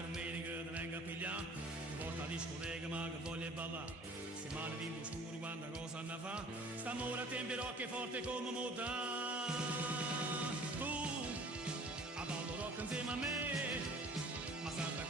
armeni che ti venga a pigliare, ti porta a discoteca ma che voglia ballare. Se male vinto scuro quanta cosa ne fa, st'amore a tempi rock è forte come muta. Tu, a ballo rock insieme a me, ma santa